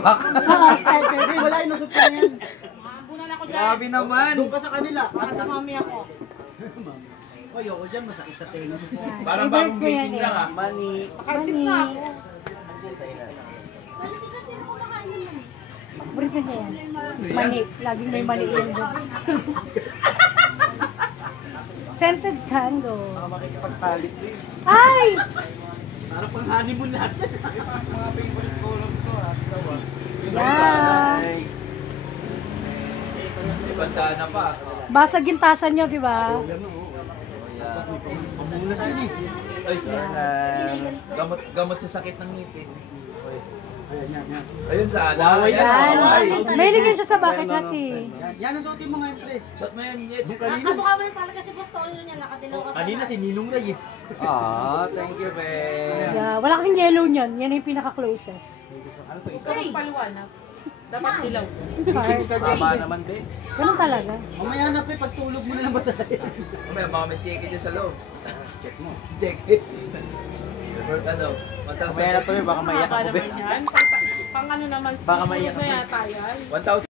Oo, starter. Hindi, wala, inusot ko na yan. Bunan ako dyan. Grabe naman. Doon ka sa kanila. Baka dumami ako. Ayoko dyan, masakit sa tenga. Yan. Parang Favorite bagong ko yan gising eh. lang ah. Mani. Nakatip na ako. Favorite ko yan. Mani. Laging may mani yan doon. Scented candle. Makikipagtalit rin. Ay! Parang pang honeymoon lahat. Mga favorite ko lang to ah. Yan. Nice. May bandaan na pa. Basag yung tasa nyo, di ba? Pamunas yun eh. Ay, gamot sa sakit ng ngipin. Ayan, yan. Ayun sana. Waway yan. Yan. Waway. May ligyan siya sa bucket hat eh. Yan ang suotin mo ngayon, pre. Shot mo yan, yes. Kamukha mo yung talaga si Boss Tono niya. Nakadilaw ka pa. Kanina si Ninong Ray eh. Ah, thank you, be. Yeah, wala kasing yellow niyan. Yan yung pinaka-closest. Ikaw ang paliwanag. Dapat dilaw. Card. Tama naman, be. Ganun talaga. Mamaya na, pre, pagtulog mo na lang basta. Mamaya, baka may check it sa loob. Check mo. Check it. Or ano, 1,000 Mamaya na, pre, baka maiyak ako, be. Pang ano naman, Baka maiyak na yata yan. 1,000